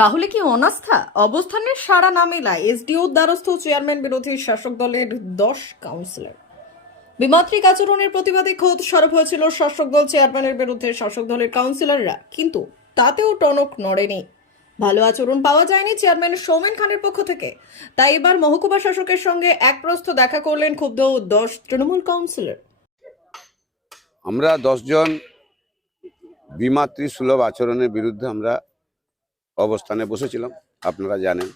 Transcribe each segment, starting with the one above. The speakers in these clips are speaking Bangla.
তাহলে কি অনাস্থা? অবস্থানের সাড়া না মেলায় এসডিওর দ্বারস্থ চেয়ারম্যান বিরোধী শাসক দলের 10 কাউন্সিলর। বিমাত্রিক আচরণের প্রতিবাদে খোদ সরব হয়েছিল শাসক দল চেয়ারম্যানের বিরুদ্ধে শাসক দলের কাউন্সিলররা, কিন্তু তাতেও টনক নড়েনি। ভালো আচরণ পাওয়া যায়নি চেয়ারম্যান সৌমেন খানের পক্ষ থেকে। তাই এবার মহকুমা শাসকের সঙ্গে এক প্রস্থ দেখা করলেন ক্ষুব্ধ 10 তৃণমূল কাউন্সিলর। আমরা 10 জন বিমাতৃ সুলভ আচরণের বিরুদ্ধে আমরা অবস্থানে বসেছিলাম, আপনারা জানেন।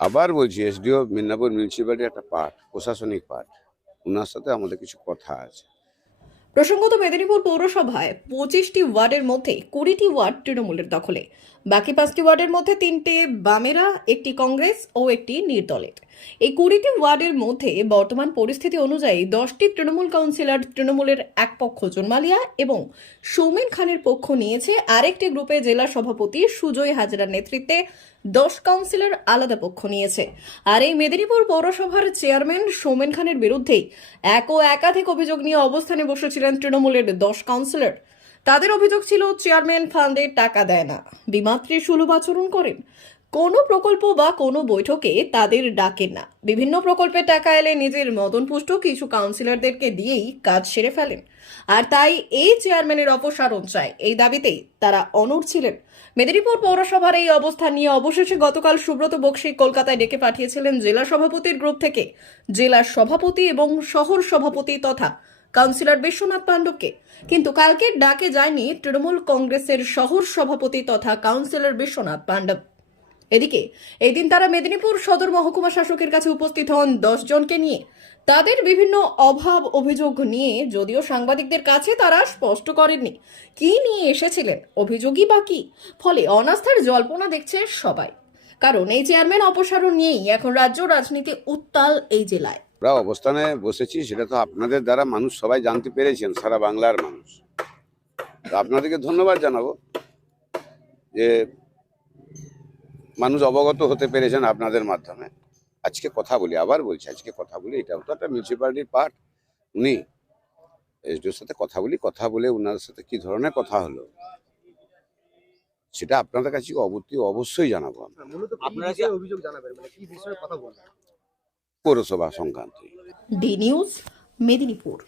আবার বলছি, এসডিও মিদনাপুর মিউনিসিপ্যালিটির একটা পার্ট, প্রশাসনিক পার্ট, ওনার সাথে আমাদের কিছু কথা আছে। প্রসঙ্গত, মেদিনীপুর পৌরসভায় 25টি ওয়ার্ডের মধ্যে 20টি ওয়ার্ড তৃণমূলের দখলে। বাকি 5টি ওয়ার্ডের মধ্যে 3টে বামেরা, একটি কংগ্রেস ও একটি নির্দলের। এই 20টি ওয়ার্ডের মধ্যে বর্তমান পরিস্থিতি অনুযায়ী 10টি তৃণমূল কাউন্সিলর তৃণমূলের এক পক্ষ জন্মালিয়া এবং সৌমেন খানের পক্ষ নিয়েছে। আরেকটি গ্রুপে জেলা সভাপতি সুজয় হাজরার নেতৃত্বে 10 কাউন্সিলর আলাদা পক্ষ নিয়েছে। আর এই মেদিনীপুর পৌরসভার চেয়ারম্যান সৌমেন খানের বিরুদ্ধেই এক ও একাধিক অভিযোগ নিয়ে অবস্থানে বসেছিলেন তৃণমূলের 10 কাউন্সিলর। তাদের অভিযোগ ছিল চেয়ারম্যান ফান্ডে টাকা দেয় না, বিমাত্রি সুলভ আচরণ করেন, কোনো প্রকল্প বা কোনো বৈঠকে তাদের ডাকেন না, বিভিন্ন প্রকল্পে টাকা এলে নিজের মদনপুষ্ট কিছু কাউন্সিলরদেরকে দিয়েই কাজ সেরে ফেলেন। আর তাই এই চেয়ারম্যানের অপসারণ চায়, এই দাবিতেই তারা অনড় ছিলেন। মেদিনীপুর পৌরসভার এই অবস্থান নিয়ে অবশেষে গতকাল সুব্রত বক্সী কলকাতায় ডেকে পাঠিয়েছিলেন জেলা সভাপতির গ্রুপ থেকে জেলা সভাপতি এবং শহর সভাপতি তথা কাউন্সিলর বিশ্বনাথ পাণ্ডবকে। কিন্তু কালকের ডাকে যায়নি তৃণমূল কংগ্রেসের শহর সভাপতি তথা কাউন্সিলর বিশ্বনাথ পাণ্ডব। এদিকে এই দিন তারা মেদিনীপুর সদর মহকুমা শাসকের কাছে উপস্থিত হন 10 জনকে নিয়ে। তাদের বিভিন্ন অভাব অভিযোগ নিয়ে, যদিও সাংবাদিকদের কাছে তারা স্পষ্ট করেননি কি নিয়ে এসেছিলেন, অভিযোগই বা কি। ফলে অনাস্থার জল্পনা দেখছে সবাই, কারণ এই চেয়ারম্যান অপসারণ নিয়েই এখন রাজ্য রাজনীতি উত্তাল এই জেলায়। আমরা অবস্থানে বসেছি, সেটা তো আপনাদের দ্বারা মানুষ সবাই জানতে পেরেছেন, সারা বাংলার মানুষ। তো আপনাদেরকে ধন্যবাদ জানাবো যে মানুষ অবগত হতে পেরেছেন আপনাদের মাধ্যমে। আজকে কথা বলি, আবার বলছি, আজকে কথা বলি, এটাও তো একটা মিউনিসিপ্যালিটির পার্ট। উনি এসডিওর সাথে কথা বলে ওনার সাথে কি ধরনের কথা হলো সেটা আপনাদের কাছে অবশ্যই জানাবো। আপনারা কি অভিযোগ জানাবেন, মানে কি বিষয়ে কথা বলবেন? পৌরসভা সংক্রান্ত। D news, Medinipur.